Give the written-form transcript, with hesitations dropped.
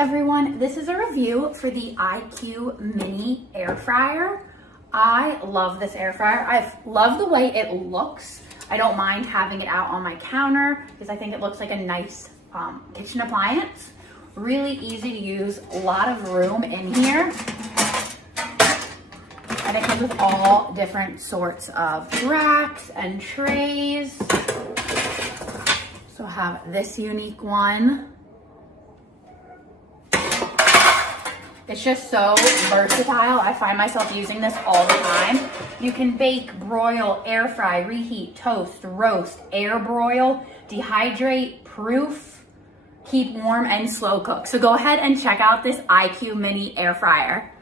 everyone, this is a review for the iQ Mini Air Fryer. I love this air fryer. I love the way it looks. I don't mind having it out on my counter because I think it looks like a nice kitchen appliance. Really easy to use, a lot of room in here. And it comes with all different sorts of racks and trays. So I have this unique one. It's just so versatile. I find myself using this all the time. You can bake, broil, air fry, reheat, toast, roast, air broil, dehydrate, proof, keep warm, and slow cook. So go ahead and check out this iQ Mini Air Fryer.